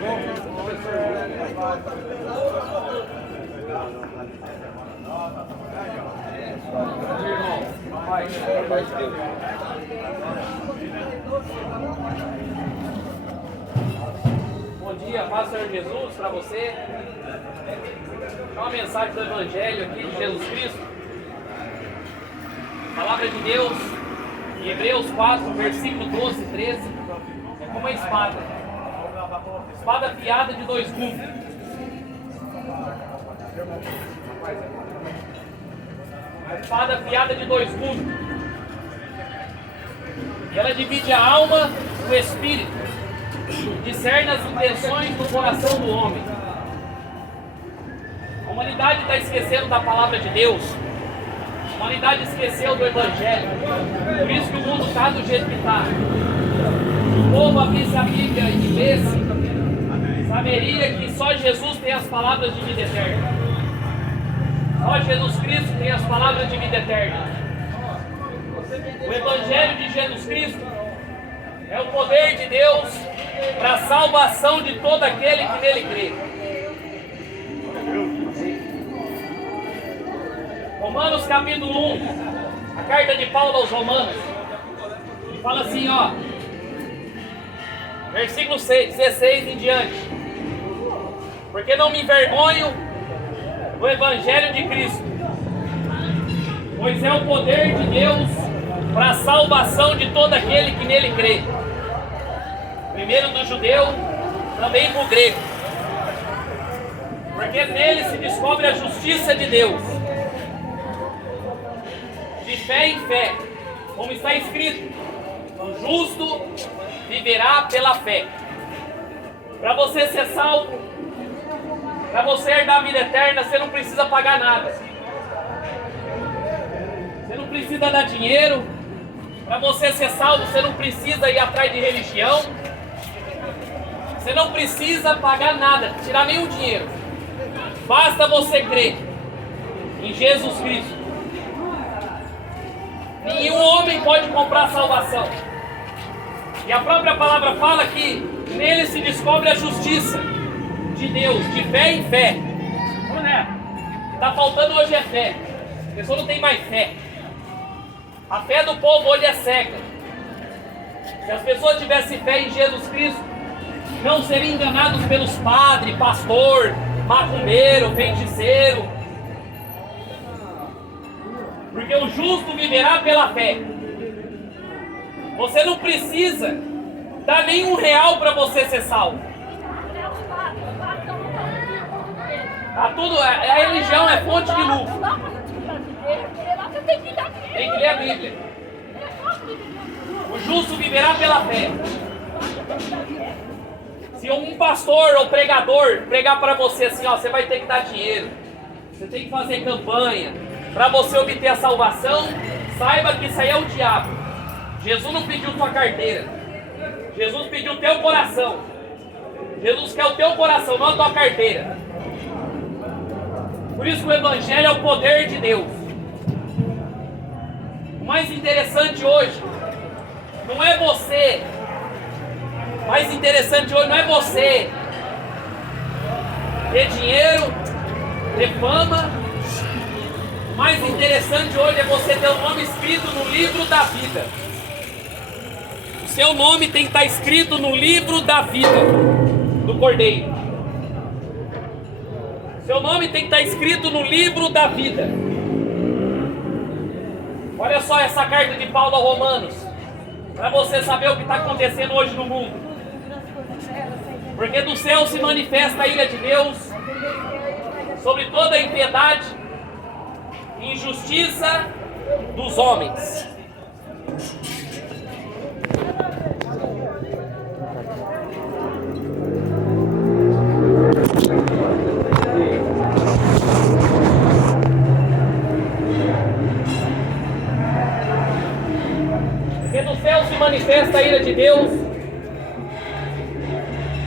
Bom dia, paz do Senhor Jesus para você. É uma mensagem do Evangelho aqui de Jesus Cristo. Palavra de Deus, em Hebreus 4, versículo 12 e 13. É como uma espada. Espada afiada de dois gumes. A espada afiada de dois gumes. E ela divide a alma do espírito, discerne as intenções do coração do homem. A humanidade está esquecendo da palavra de Deus. A humanidade esqueceu do Evangelho. Por isso que o mundo está do jeito que está. Se o povo abrisse a Bíblia e lesse, saberia que só Jesus tem as palavras de vida eterna. Só Jesus Cristo tem as palavras de vida eterna. O Evangelho de Jesus Cristo é o poder de Deus para a salvação de todo aquele que nele crê. Romanos capítulo 1, a carta de Paulo aos Romanos, ele fala assim, ó, versículo 16 em diante: porque não me envergonho do Evangelho de Cristo, pois é o poder de Deus para a salvação de todo aquele que nele crê, primeiro do judeu, também para o grego, porque nele se descobre a justiça de Deus, de fé em fé, como está escrito: o justo viverá pela fé. Para você ser salvo, para você herdar a vida eterna, você não precisa pagar nada. Você não precisa dar dinheiro. Para você ser salvo, você não precisa ir atrás de religião. Você não precisa pagar nada, tirar nenhum dinheiro. Basta você crer em Jesus Cristo. Nenhum homem pode comprar salvação. E a própria palavra fala que nele se descobre a justiça de Deus, de fé em fé. Está faltando hoje é fé. A pessoa não tem mais fé. A fé do povo hoje é cega. Se as pessoas tivessem fé em Jesus Cristo, não seriam enganados pelos padres, pastor, macumbeiro, feiticeiro. Porque o justo viverá pela fé. Você não precisa dar nenhum real para você ser salvo. Tá tudo, a religião é fonte de lucro. Tem que ler a Bíblia. O justo viverá pela fé. Se um pastor ou pregador pregar para você assim, ó, você vai ter que dar dinheiro, você tem que fazer campanha para você obter a salvação, saiba que isso aí é o diabo. Jesus não pediu tua carteira. Jesus pediu o teu coração. Jesus quer o teu coração, não a tua carteira. Por isso que o Evangelho é o poder de Deus. O mais interessante hoje não é você. O mais interessante hoje não é você ter dinheiro, ter fama. O mais interessante hoje é você ter o nome escrito no livro da vida. O seu nome tem que estar escrito no livro da vida do Cordeiro. Seu nome tem que estar escrito no livro da vida. Olha só essa carta de Paulo aos Romanos, para você saber o que está acontecendo hoje no mundo. Porque do céu se manifesta a ira de Deus sobre toda a impiedade e injustiça dos homens. Porque do céu se manifesta a ira de Deus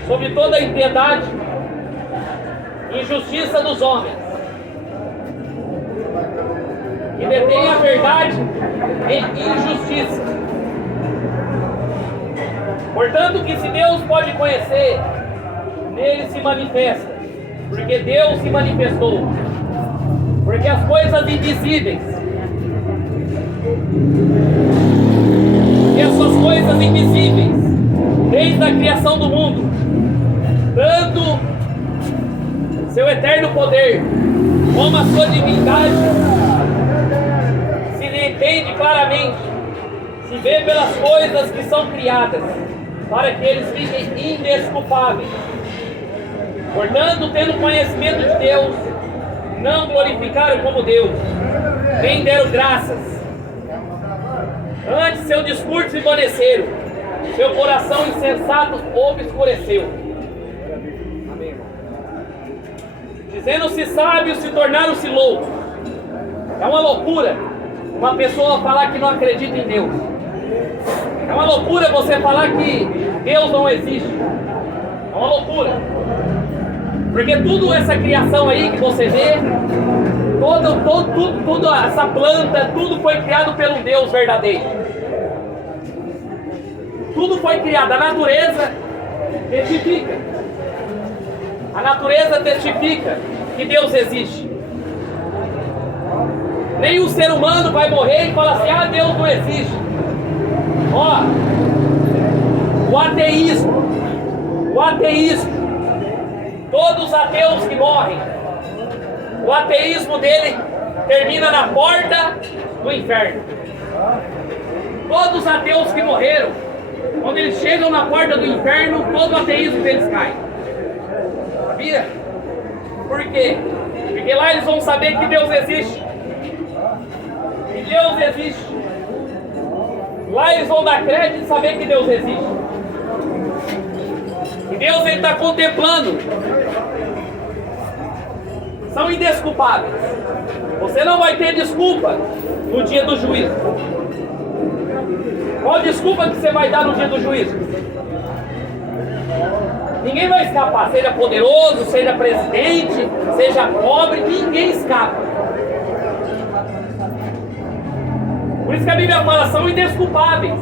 sobre toda a impiedade e injustiça dos homens, que detém a verdade em injustiça. Portanto, que se Deus pode conhecer Ele se manifesta, porque Deus se manifestou, porque as coisas invisíveis, e essas coisas invisíveis, desde a criação do mundo, dando seu eterno poder, como a sua divindade, se entende claramente, se vê pelas coisas que são criadas, para que eles fiquem indesculpáveis. Portanto, tendo conhecimento de Deus, não glorificaram como Deus, nem deram graças. Antes seu discurso envaneceram, seu coração insensato obscureceu. Amém, irmão. Dizendo-se sábios, se tornaram-se loucos. É uma loucura uma pessoa falar que não acredita em Deus. É uma loucura você falar que Deus não existe. É uma loucura. Porque tudo essa criação aí que você vê, toda essa planta, tudo foi criado pelo Deus verdadeiro. Tudo foi criado. A natureza testifica. A natureza testifica que Deus existe. Nem o ser humano vai morrer e falar assim, ah, Deus não existe. Ó, o ateísmo, todos os ateus que morrem, o ateísmo dele termina na porta do inferno. Todos os ateus que morreram, quando eles chegam na porta do inferno, todo o ateísmo deles cai. Sabia? Por quê? Porque lá eles vão saber que Deus existe. Que Deus existe. Lá eles vão dar crédito e saber que Deus existe. E Deus ele está contemplando. São indesculpáveis. Você não vai ter desculpa no dia do juízo. Qual desculpa que você vai dar no dia do juízo? Ninguém vai escapar, seja poderoso, seja presidente, seja pobre, ninguém escapa. Por isso que a Bíblia fala, são indesculpáveis.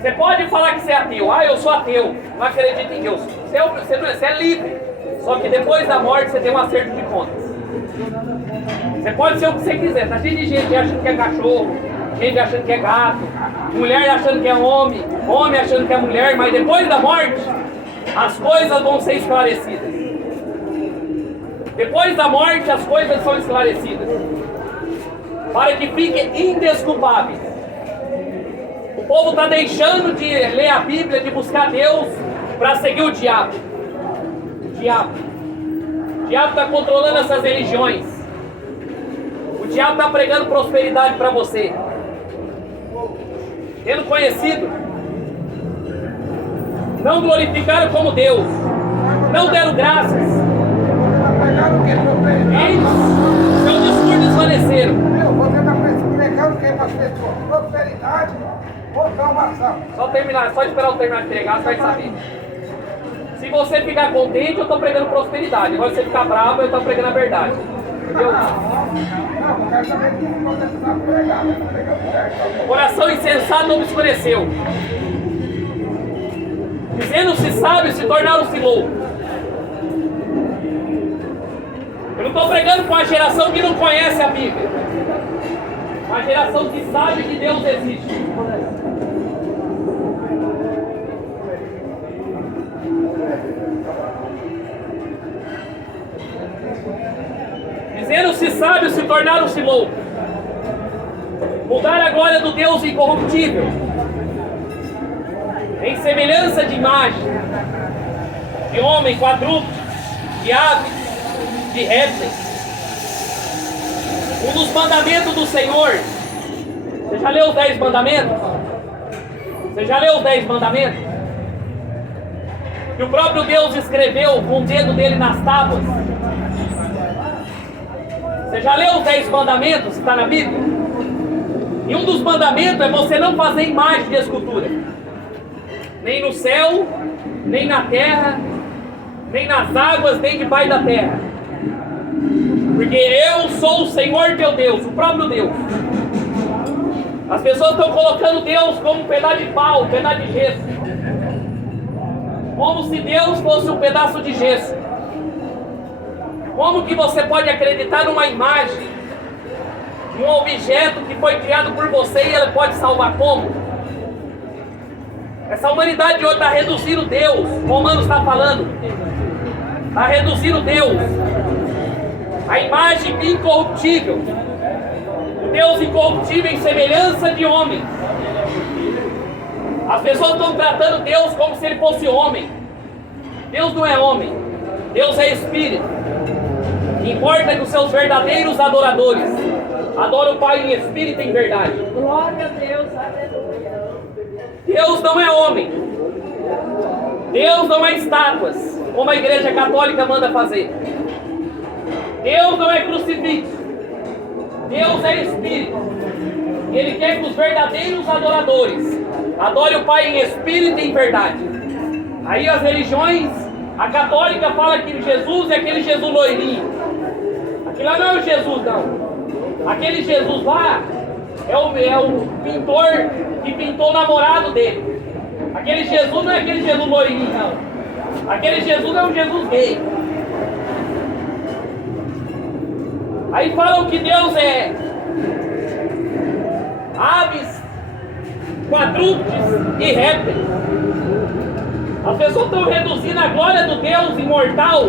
Você pode falar que você é ateu. Ah, eu sou ateu, não acredito em Deus. Você é livre. Só que depois da morte você tem um acerto de contas. Você pode ser o que você quiser. Tá cheio de gente achando que é cachorro, gente achando que é gato, mulher achando que é homem, homem achando que é mulher, mas depois da morte as coisas vão ser esclarecidas. Depois da morte as coisas são esclarecidas, para que fiquem indesculpáveis. O povo está deixando de ler a Bíblia, de buscar Deus, para seguir o diabo. O diabo está controlando essas religiões. O diabo está pregando prosperidade para você. Tendo conhecido, não glorificaram como Deus, não deram graças. Eles, seu discurso desvaneceram. Você está pregando o que para as pessoas? Prosperidade ou salvação? Só esperar eu terminar de pregar, você vai saber. Se você ficar contente, eu estou pregando prosperidade. Agora, se você ficar bravo, eu estou pregando a verdade. Entendeu? Não, quero saber que você está pregando. O coração insensato obscureceu. Dizendo-se sábios, se tornaram-se loucos. Eu não estou pregando com a geração que não conhece a Bíblia. Uma geração que sabe que Deus existe. Dizendo-se sábios, se tornaram-se loucos. Mudaram a glória do Deus incorruptível em semelhança de imagem, de homem, quadrúpede, de aves, de répteis. Um dos mandamentos do Senhor. Você já leu os 10 mandamentos? Você já leu os 10 mandamentos? Que o próprio Deus escreveu com o dedo dele nas tábuas. Você já leu os 10 mandamentos? Está na Bíblia? E um dos mandamentos é você não fazer imagem de escultura. Nem no céu, nem na terra, nem nas águas, nem debaixo da terra. Porque eu sou o Senhor teu Deus, o próprio Deus. As pessoas estão colocando Deus como um pedaço de pau, um pedaço de gesso. Como se Deus fosse um pedaço de gesso. Como que você pode acreditar numa imagem, num objeto que foi criado por você e ele pode salvar como? Essa humanidade hoje está reduzindo Deus. Romanos está falando. Está reduzindo Deus. A imagem incorruptível. O Deus incorruptível em semelhança de homem. As pessoas estão tratando Deus como se ele fosse homem. Deus não é homem. Deus é espírito. Importa que os seus verdadeiros adoradores adoram o Pai em espírito e em verdade. Glória a Deus, aleluia. Deus não é homem. Deus não é estátuas, como a Igreja Católica manda fazer. Deus não é crucifixo. Deus é espírito. E Ele quer que os verdadeiros adoradores adorem o Pai em espírito e em verdade. Aí as religiões, a católica fala que Jesus é aquele Jesus loirinho. Aquilo lá não é o Jesus, não. Aquele Jesus lá é o pintor que pintou o namorado dele. Aquele Jesus não é aquele Jesus loirinho, não. Aquele Jesus é um Jesus gay. Aí falam que Deus é aves, quadrúpedes e répteis. As pessoas estão reduzindo a glória do Deus imortal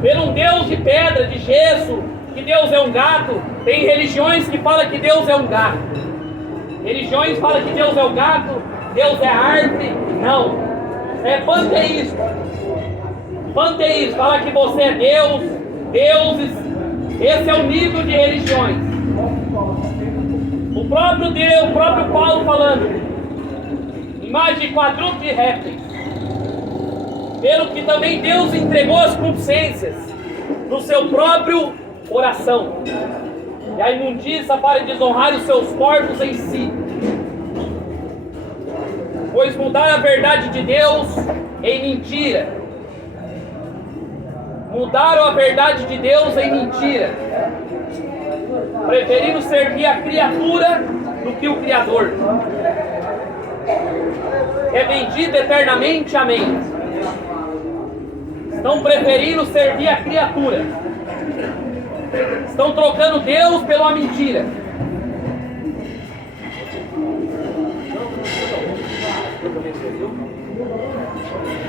por um Deus de pedra, de gesso, que Deus é um gato. Tem religiões que falam que Deus é um gato. Religiões falam que Deus é o gato, Deus é a árvore. Não. É panteísmo. Panteísmo. Fala que você é Deus, deuses. Esse é o nível de religiões. O próprio Deus, o próprio Paulo falando. Imagem de quadrúpede e répteis. Pelo que também Deus entregou as consciências no seu próprio coração. E a imundícia para desonrar os seus corpos em si. Pois mudaram a verdade de Deus em mentira. Mudaram a verdade de Deus em mentira. Preferindo servir a criatura do que o Criador. É bendito eternamente, amém. Estão preferindo servir a criatura. Estão trocando Deus pela mentira.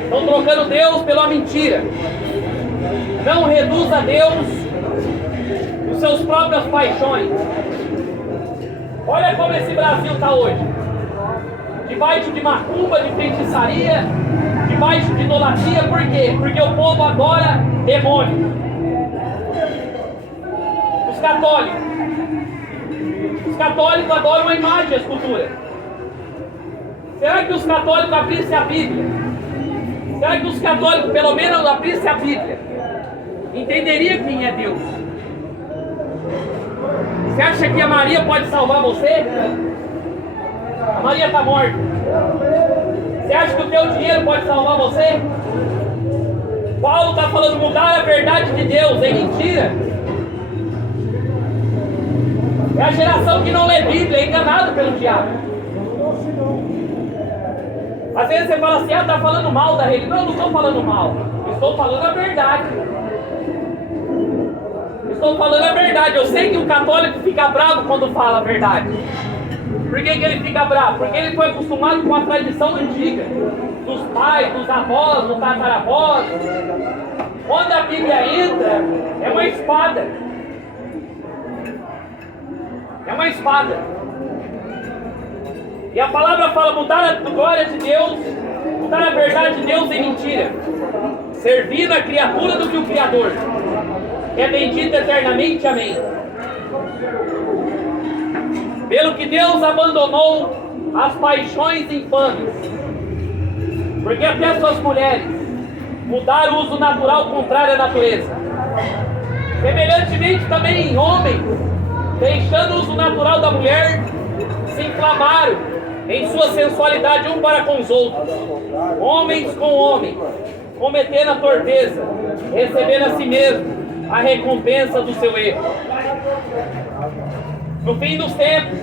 Estão trocando Deus pela mentira. Não reduza Deus os seus próprias paixões. Olha como esse Brasil está hoje. Debaixo de macumba, de feitiçaria, debaixo de idolatria. Por quê? Porque o povo adora demônio. Os católicos adoram uma imagem, a escultura. Será que os católicos abrissem a Bíblia? Será que os católicos pelo menos abrissem a Bíblia? Entenderia quem é Deus? Você acha que a Maria pode salvar você? A Maria está morta. Você acha que o teu dinheiro pode salvar você? Paulo está falando mudar a verdade de Deus. É mentira. É a geração que não lê Bíblia, é enganado pelo diabo. Às vezes você fala assim, está falando mal da religião. Não, eu não estou falando mal. Estou falando a verdade. Estou falando a verdade. Eu sei que o católico fica bravo quando fala a verdade. Por que ele fica bravo? Porque ele foi acostumado com a tradição antiga. Dos pais, dos avós, dos tataravós. Quando a Bíblia entra, é uma espada. É uma espada. E a palavra fala mudar a glória de Deus, mudar a verdade de Deus em mentira. Servindo a criatura do que o Criador. É bendito eternamente, amém. Pelo que Deus abandonou as paixões infames. Porque até suas mulheres mudaram o uso natural contrário à natureza. Semelhantemente também em homens, deixando o uso natural da mulher, se inflamaram em sua sensualidade um para com os outros, homens com homens, cometendo a torpeza, recebendo a si mesmo a recompensa do seu erro. No fim dos tempos,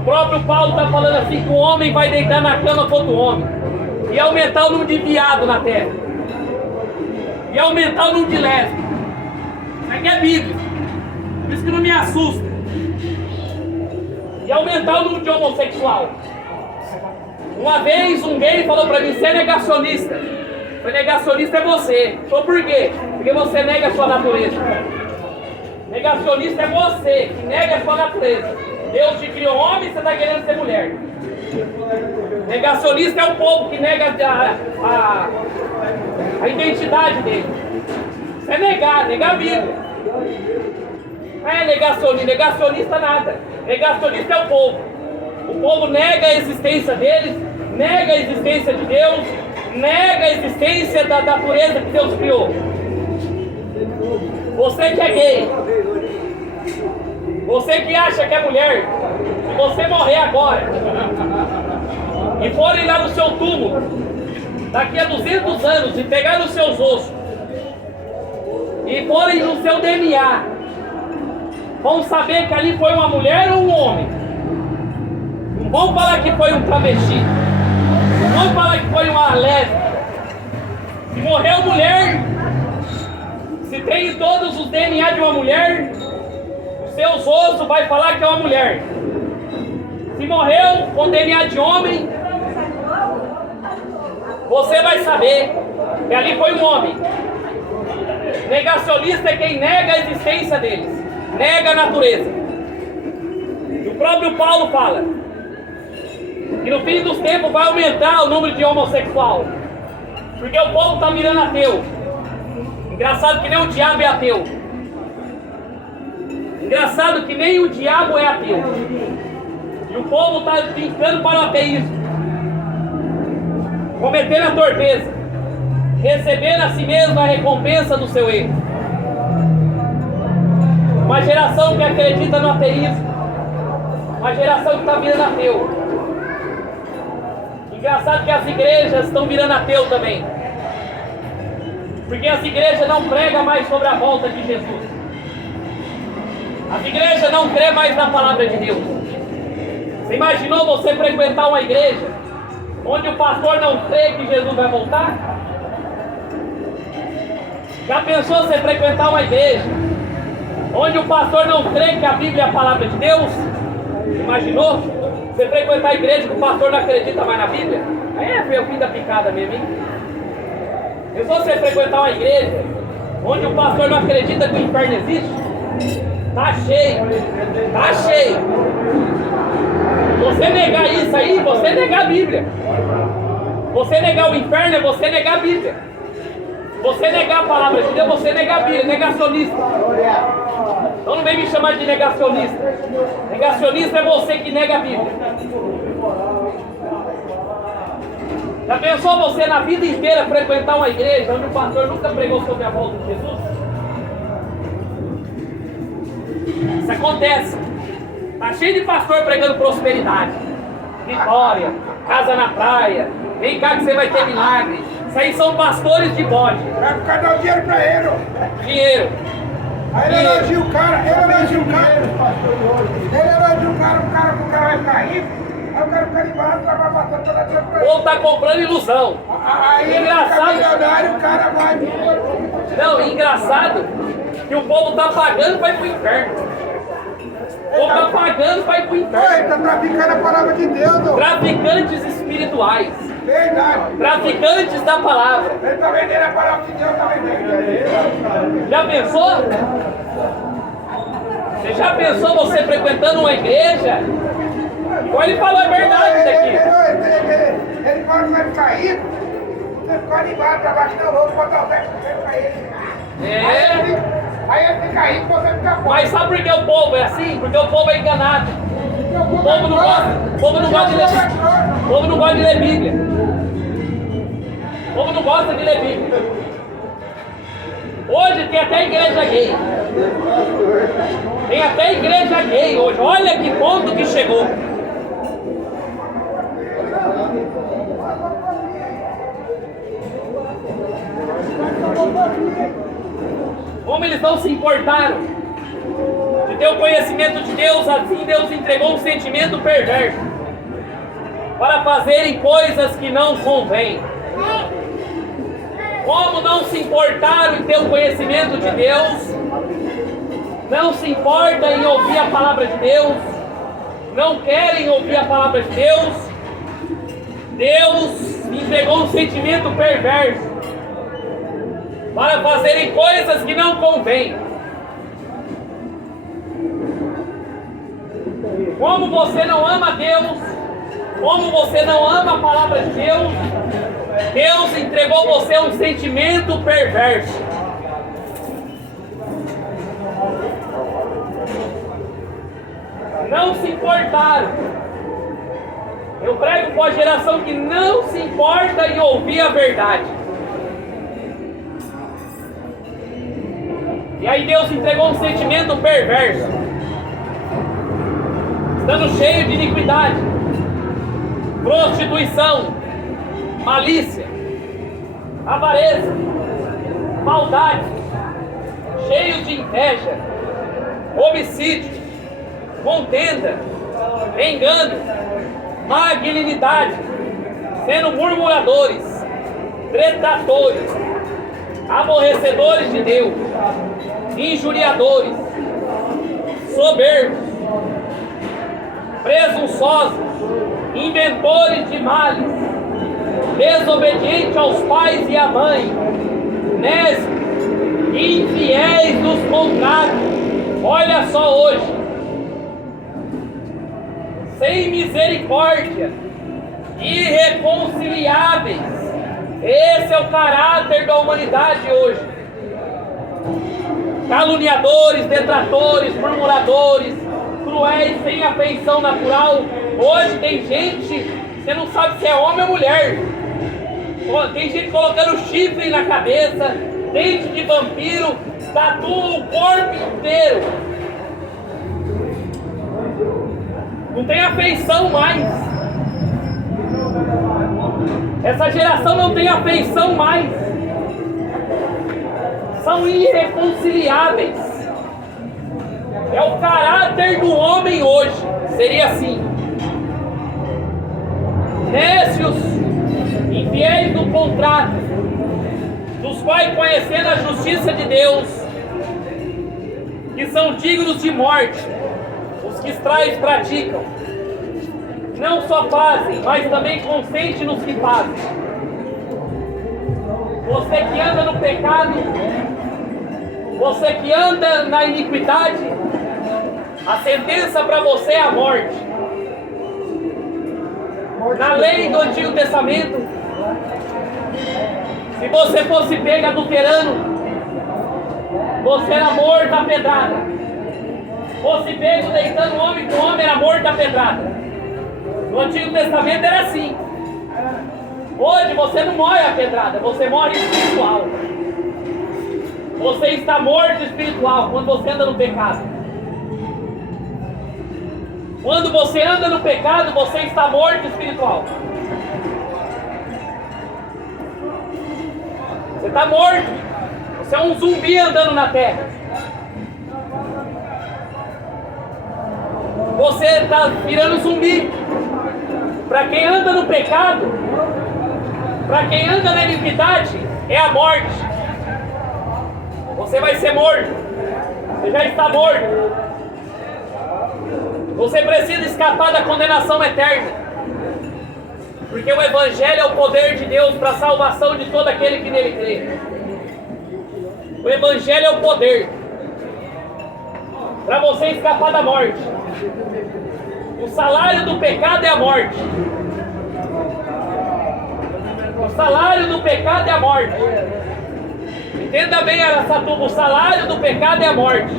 o próprio Paulo está falando assim que o homem vai deitar na cama com outro homem. Ia aumentar o número de viado na terra. Ia aumentar o número de lésbicas. Isso aqui é Bíblia. Por isso que não me assusta. Ia aumentar o número de homossexual. Uma vez um gay falou pra mim: você é negacionista. O negacionista é você. Falou: por quê? Porque você nega a sua natureza. Negacionista é você que nega a sua natureza. Deus te criou homem e você está querendo ser mulher. Negacionista é o povo que nega a identidade dele. Isso é negar a Bíblia. Não é negacionista nada. Negacionista é o povo. O povo nega a existência deles, nega a existência de Deus, nega a existência da natureza que Deus criou. Você que é gay, você que acha que é mulher, se você morrer agora e forem lá no seu túmulo, daqui a 200 anos, e pegar nos seus ossos e forem no seu DNA, vão saber que ali foi uma mulher ou um homem. Não vão falar que foi um travesti, não vão falar que foi uma lésbica. Se morreu mulher, se tem todos os DNA de uma mulher, os seus ossos vai falar que é uma mulher. Se morreu com DNA de homem, você vai saber que ali foi um homem. Negacionista é quem nega a existência deles, nega a natureza. E o próprio Paulo fala que no fim dos tempos vai aumentar o número de homossexual, porque o povo está virando ateu. Engraçado que nem o diabo é ateu. Engraçado que nem o diabo é ateu. E o povo está ficando para o ateísmo, cometendo a torpeza, recebendo a si mesmo a recompensa do seu erro. Uma geração que acredita no ateísmo, uma geração que está virando ateu. Engraçado que as igrejas estão virando ateu também, porque as igrejas não pregam mais sobre a volta de Jesus. As igrejas não crêem mais na palavra de Deus. Você imaginou você frequentar uma igreja onde o pastor não crê que Jesus vai voltar? Já pensou você frequentar uma igreja onde o pastor não crê que a Bíblia é a palavra de Deus? Imaginou? Você frequentar a igreja que o pastor não acredita mais na Bíblia? Aí foi o fim da picada mesmo, hein? Pensou você frequentar uma igreja onde o pastor não acredita que o inferno existe? Tá cheio, tá cheio. Você negar isso aí, você negar a Bíblia. Você negar o inferno é você negar a Bíblia. Você negar a palavra de Deus, você negar a Bíblia, negacionista. Então não vem me chamar de negacionista. Negacionista é você que nega a Bíblia. Já pensou você na vida inteira frequentar uma igreja onde o pastor nunca pregou sobre a volta de Jesus? Isso acontece. Tá cheio de pastor pregando prosperidade, vitória, casa na praia, vem cá que você vai ter milagre. Isso aí são pastores de bode. Vai ficar dando dinheiro pra ele. Dinheiro. Aí ele elogia o cara, o cara vai ficar rico, aí o cara fica animado, vai passando toda a tempo pra ele. Ou tá comprando ilusão. Aí Engraçado. ele fica milionário, o cara vai. Não, engraçado que o povo tá pagando para ir pro inferno. O povo tá pagando para ir pro Ele inferno. tá traficando a palavra de Deus, ó. Traficantes espirituais, Verdade. traficantes da palavra. Ele tá vendendo a palavra de Deus, tá vendendo. Já pensou? Você já pensou você frequentando uma igreja? Igual ele falou, é verdade isso aqui. Ele fala que vai ficar rico, você fica animado, trabalha no louco, botar o 10% pra ele. Aí ele fica rico, você fica pobre. Mas sabe por que o povo é assim? Porque o povo é enganado. O povo não gosta, o povo não gosta de ler, o povo não gosta de ler Bíblia. O povo não gosta de ler Bíblia. Hoje tem até igreja gay. Tem até igreja gay hoje. Olha que ponto que chegou. Como eles não se importaram de ter o conhecimento de Deus, assim Deus entregou um sentimento perverso. para fazerem coisas que não convêm. Como não se importaram em ter o conhecimento de Deus, não se importam em ouvir a palavra de Deus, não querem ouvir a palavra de Deus, Deus entregou um sentimento perverso para fazerem coisas que não convêm. Como você não ama Deus, como você não ama a palavra de Deus, Deus entregou você um sentimento perverso. Não se importaram. Eu prego com a geração que não se importa em ouvir a verdade. E aí Deus entregou um sentimento perverso, estando cheio de iniquidade, prostituição, malícia, avareza, maldade, cheio de inveja, homicídio, contenda, engano, malignidade, sendo murmuradores, tretadores, aborrecedores de Deus, injuriadores, soberbos, presunçosos, inventores de males, desobedientes aos pais e à mãe, nécios, infiéis dos contratos. Olha só hoje, sem misericórdia, irreconciliáveis. Esse é o caráter da humanidade hoje. Caluniadores, detratores, murmuradores, cruéis, sem afeição natural. Hoje tem gente, você não sabe se é homem ou mulher. Tem gente colocando chifre na cabeça, dente de vampiro, tatua o corpo inteiro. Não tem afeição mais. Essa geração não tem afeição mais. São irreconciliáveis. É o caráter do homem hoje. Seria assim: nécios, infiéis do contrato, dos quais, conhecendo a justiça de Deus, que são dignos de morte, os que tais praticam, não só fazem, mas também consentem nos que fazem. Você que anda no pecado, você que anda na iniquidade, a sentença para você é a morte. Na lei do Antigo Testamento, se você fosse pego adulterando, você era morto a pedrada. Fosse pego deitando homem com homem, era morto a pedrada. No Antigo Testamento era assim. Hoje você não morre a pedrada, você morre espiritual. Você está morto espiritual quando você anda no pecado. Quando você anda no pecado, você está morto espiritual. Você está morto. Você é um zumbi andando na terra. Você está virando zumbi. Para quem anda no pecado, para quem anda na iniquidade, é a morte. Você vai ser morto. Você já está morto. Você precisa escapar da condenação eterna. Porque o Evangelho é o poder de Deus para a salvação de todo aquele que nele crê. O Evangelho é o poder para você escapar da morte. O salário do pecado é a morte. O salário do pecado é a morte. Entenda bem, Araçatuba, o salário do pecado é a morte.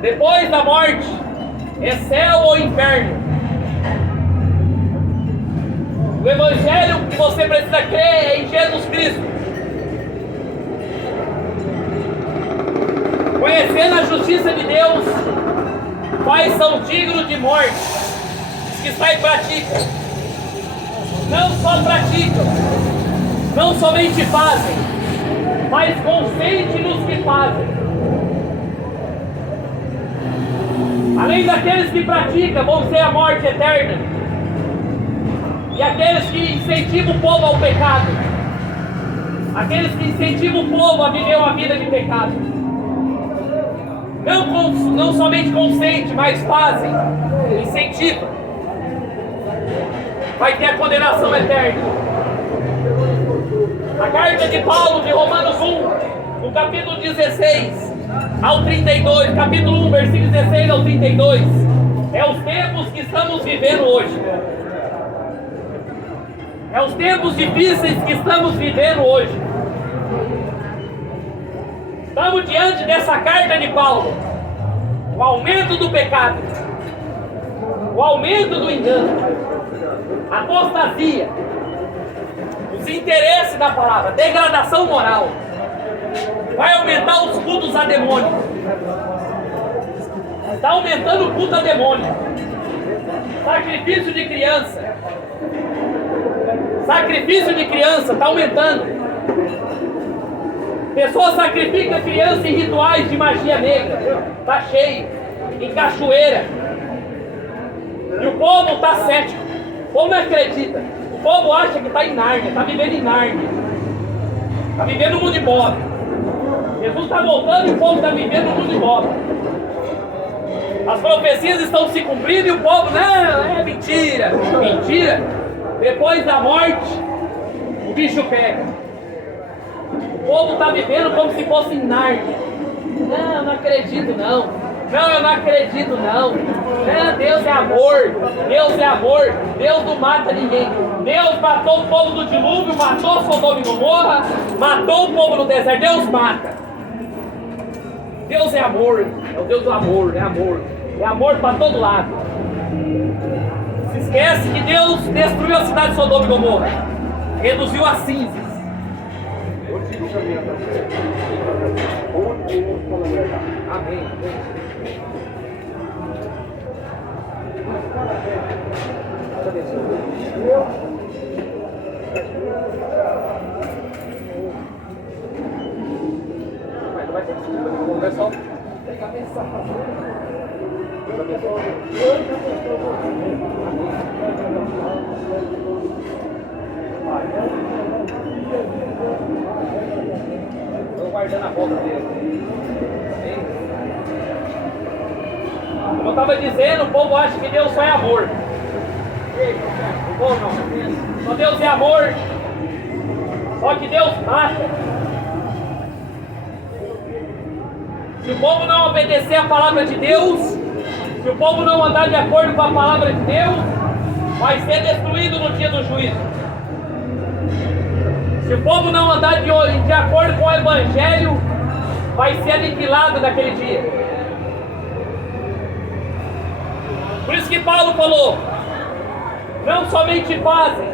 Depois da morte, é céu ou inferno. O Evangelho que você precisa crer é em Jesus Cristo. Conhecendo a justiça de Deus, quais são dignos de morte, os que saem e praticam. Não só praticam, não somente fazem, mas consentem nos que fazem. Além daqueles que praticam, vão ser a morte eterna. e aqueles que incentivam o povo ao pecado, aqueles que incentivam o povo a viver uma vida de pecado, não somente consente, mas fazem, incentivam, vai ter a condenação eterna. A carta de Paulo de Romanos 1, no capítulo 16 ao 32, capítulo 1, versículo 16 ao 32, é os tempos que estamos vivendo hoje. É os tempos difíceis que estamos vivendo hoje. Estamos diante dessa carta de Paulo. O aumento do pecado, o aumento do engano, a apostasia, os interesses da palavra, degradação moral. Vai aumentar os cultos a demônio. Está aumentando o culto a demônio. Sacrifício de criança. Sacrifício de criança está aumentando. Pessoas sacrificam criança em rituais de magia negra. Está cheio. Em cachoeira. E o povo está cético. O povo não acredita. O povo acha que está em Nárnia. Está vivendo em Nárnia. Está vivendo no mundo de bola. Jesus está voltando e o povo está vivendo no mundo de bola. As profecias estão se cumprindo e o povo, não, é mentira. Mentira. Depois da morte, o bicho pega. O povo está vivendo como se fosse em Nárnia. Não, eu não acredito não. Não, eu não acredito não. Não, Deus é amor. Deus é amor. Deus não mata ninguém. Deus matou o povo do dilúvio, matou Sodoma e Gomorra, matou o povo no deserto. Deus mata. Deus é amor. É o Deus do amor. É amor. É amor para todo lado. Se esquece que Deus destruiu a cidade de Sodoma e Gomorra. Reduziu a cinzas. Amém. Vai ter desculpa de conversão. Pegar mensagem. Estou guardando a volta dele. Como eu estava dizendo, o povo acha que Deus só é amor. O povo não. Só Deus é amor. Só que Deus mata. Se o povo não obedecer a palavra de Deus, se o povo não andar de acordo com a palavra de Deus, vai ser destruído no dia do juízo. Se o povo não andar de acordo com o Evangelho, vai ser aniquilado naquele dia. Por isso que Paulo falou, não somente fazem,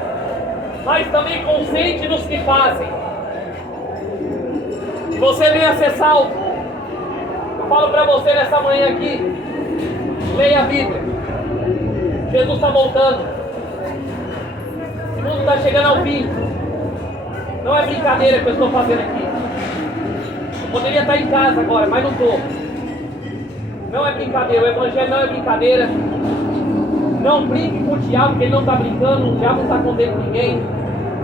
mas também consente nos que fazem. Se você venha ser salvo, eu falo para você nessa manhã aqui, leia a Bíblia. Jesus está voltando. O mundo está chegando ao fim. Não é brincadeira que eu estou fazendo aqui. Eu poderia estar em casa agora, mas não estou. Não é brincadeira, o Evangelho não é brincadeira. Não brinque com o diabo, porque ele não está brincando, o diabo não está condenando ninguém.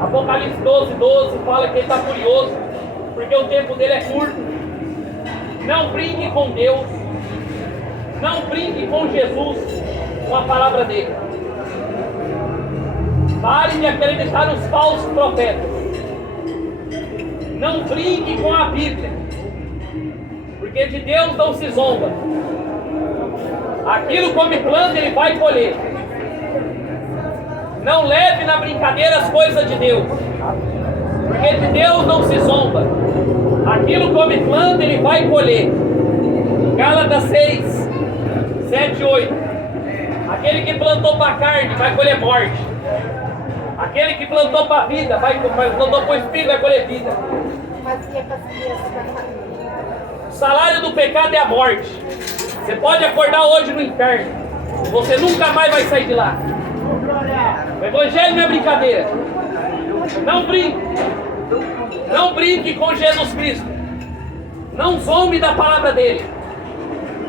Apocalipse 12:12 fala que ele está furioso, porque o tempo dele é curto. Não brinque com Deus. Não brinque com Jesus, com a palavra dele. Pare de acreditar nos falsos profetas. Não brinque com a Bíblia, porque de Deus não se zomba. Aquilo como planta ele vai colher. Não leve na brincadeira as coisas de Deus, porque de Deus não se zomba. Aquilo come planta ele vai colher. Gálatas 6, 7, 8. Aquele que plantou para a carne vai colher morte. Aquele que plantou para a vida, plantou para o Espírito, vai colher vida. O salário do pecado é a morte. Você pode acordar hoje no inferno. Você nunca mais vai sair de lá. O Evangelho não é brincadeira. Não brinque. Não brinque com Jesus Cristo. Não zombe da palavra dele.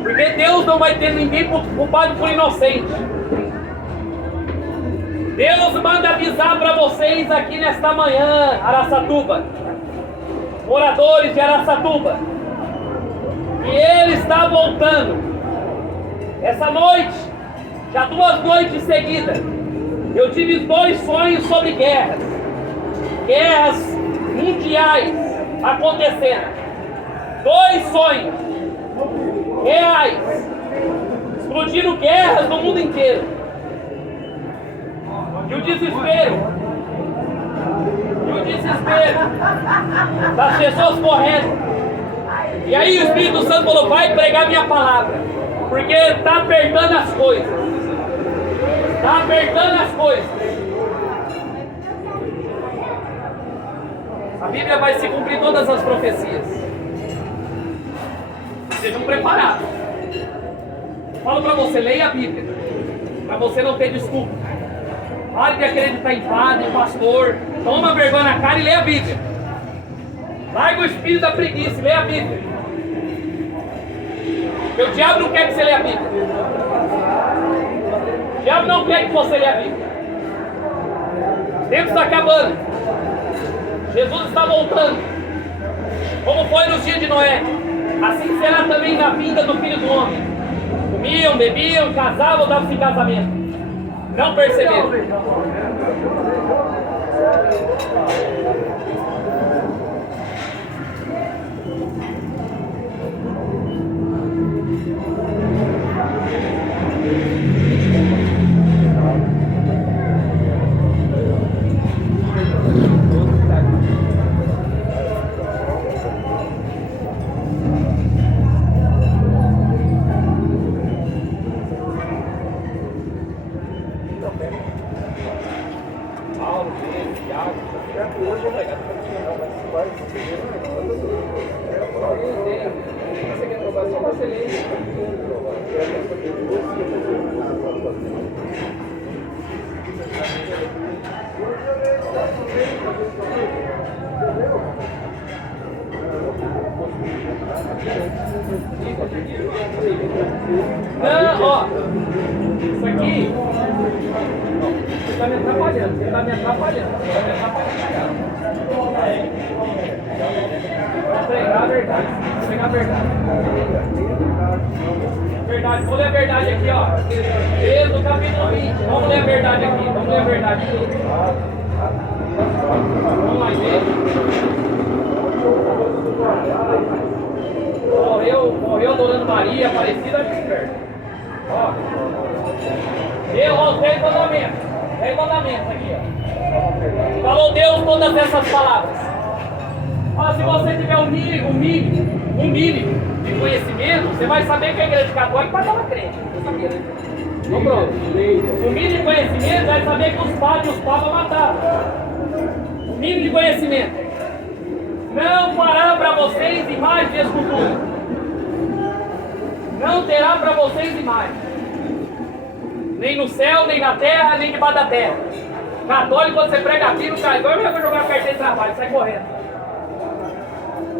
Porque Deus não vai ter ninguém culpado por inocente. Deus manda avisar para vocês aqui nesta manhã, Araçatuba, moradores de Araçatuba, que Ele está voltando. Essa noite, já 2 noites seguidas, eu tive 2 sonhos sobre guerras mundiais acontecendo. 2 sonhos reais, explodindo guerras no mundo inteiro. E o desespero das pessoas correndo. E aí o Espírito Santo falou: vai pregar minha palavra, porque está apertando as coisas. Está apertando as coisas. A Bíblia vai se cumprir todas as profecias. Sejam preparados. Falo para você, leia a Bíblia, para você não ter desculpa. Pare de acreditar em padre, em pastor. Toma vergonha na cara e lê a Bíblia. Larga o espírito da preguiça e lê a Bíblia. Porque o diabo não quer que você leia a Bíblia. O diabo não quer que você leia a Bíblia. O tempo está acabando. Jesus está voltando. Como foi nos dias de Noé, assim será também na vinda do Filho do Homem. Comiam, bebiam, casavam, davam-se em casamento. Não perceberam. Não, ó, isso aqui está me atrapalhando, você está me atrapalhando, Vou pregar a verdade, vou pregar a verdade. Verdade, vou ler a verdade aqui, ó. Êxodo capítulo 20, vamos ler a verdade aqui, vamos ler a verdade aqui. Vamos lá, gente. Morreu adorando Maria, Aparecida de inferno. Ó. Deus, 10 mandamentos. 10 mandamentos aqui, ó. Falou Deus todas essas palavras. Ó, se você tiver um mínimo de conhecimento, você vai saber que a igreja católica estava crente. Você sabia, né? Então pronto. O mínimo de conhecimento vai saber que os padres e os papas mataram. O mínimo de conhecimento. Não fará para vocês imagem de escultura. Não terá para vocês imagem. Nem no céu, nem na terra, nem debaixo da terra. Católico, quando você prega a Bíblia, cai. Agora eu vou jogar a carteira de trabalho, sai correndo.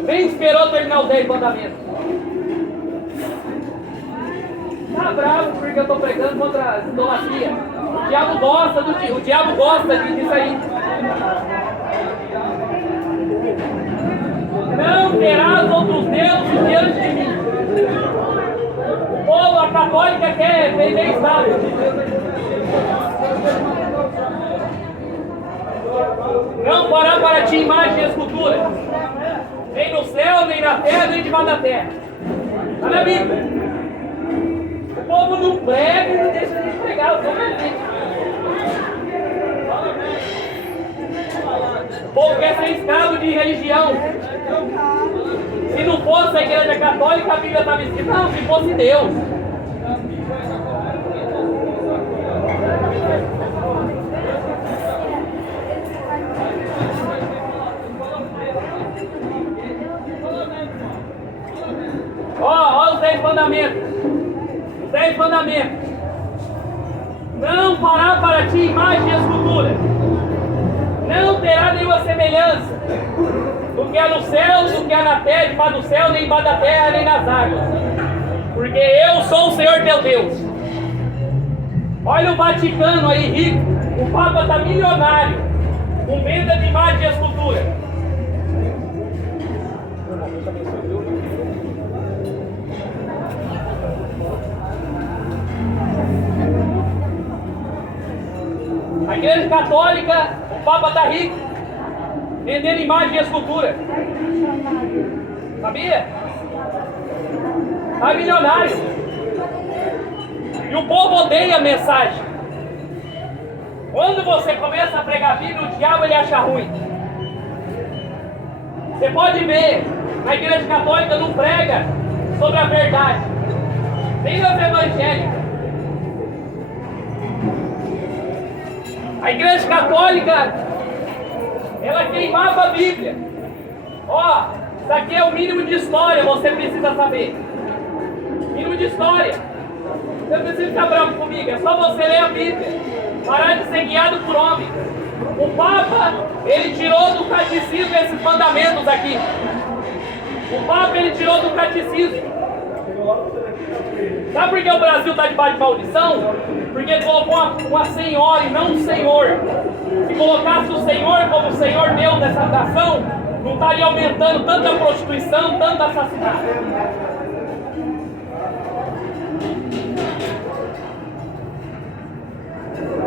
Nem esperou terminar os 10 mandamentos. Tá bravo porque eu estou pregando contra a idolatria. O diabo gosta disso aí. Não terás outros deuses diante de mim. O povo, a católica quer vender estádio. Não fará para ti imagem de escultura, nem no céu, nem na terra, nem debaixo da terra. Está na Bíblia. O povo não prega e não deixa de pregar. O povo quer ser escravo de religião. Se não fosse a igreja católica, a Bíblia estava escrita. Não, se fosse Deus. Ó os 10 mandamentos. Os 10 mandamentos. Não fará para ti imagem de escultura. Não terá nenhuma semelhança do que há no céu, do que há na terra, debaixo do céu, nem debaixo da terra, nem nas águas. Porque eu sou o Senhor teu Deus. Olha o Vaticano aí, rico. O Papa está milionário, com venda de imagem e escultura. A Igreja Católica, o Papa está rico, vendendo imagem e escultura. Sabia? Está milionário. E o povo odeia a mensagem. Quando você começa a pregar a Bíblia, o diabo ele acha ruim. Você pode ver, a Igreja Católica não prega sobre a verdade, nem nas evangélicas. A Igreja Católica, ela queimava a Bíblia. Ó, isso aqui é o mínimo de história, você precisa saber. Mínimo de história. Você não precisa ficar bravo comigo, é só você ler a Bíblia. Parar de ser guiado por homem. O Papa, ele tirou do catecismo esses mandamentos aqui. O Papa, ele tirou do catecismo. Sabe por que o Brasil está debaixo de maldição? Porque ele colocou uma senhora e não um senhor. Se colocasse o Senhor como o Senhor Deus nessa nação, não estaria aumentando tanta prostituição, tanto assassinato.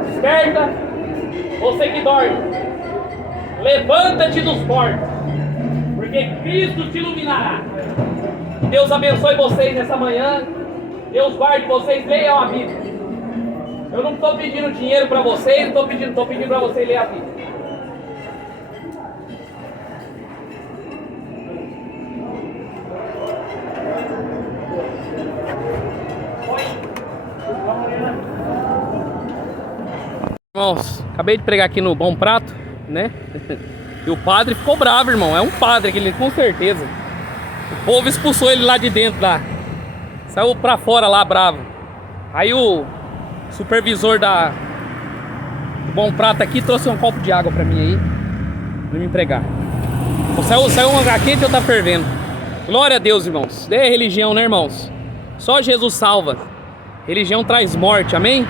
Desperta, você que dorme, levanta-te dos mortos, porque Cristo te iluminará. Deus abençoe vocês nessa manhã, Deus guarde vocês, leiam a Bíblia. Eu não estou pedindo dinheiro para vocês, estou pedindo para vocês lerem a Bíblia. Irmãos, acabei de pregar aqui no Bom Prato, né? E o padre ficou bravo, irmão. É um padre aquele, com certeza. O povo expulsou ele lá de dentro, lá. Saiu pra fora lá, bravo. Aí o supervisor do Bom Prato aqui trouxe um copo de água pra mim aí, pra me pregar. Saiu uma água quente e eu tá fervendo. Glória a Deus, irmãos. É religião, né, irmãos? Só Jesus salva. Religião traz morte, amém?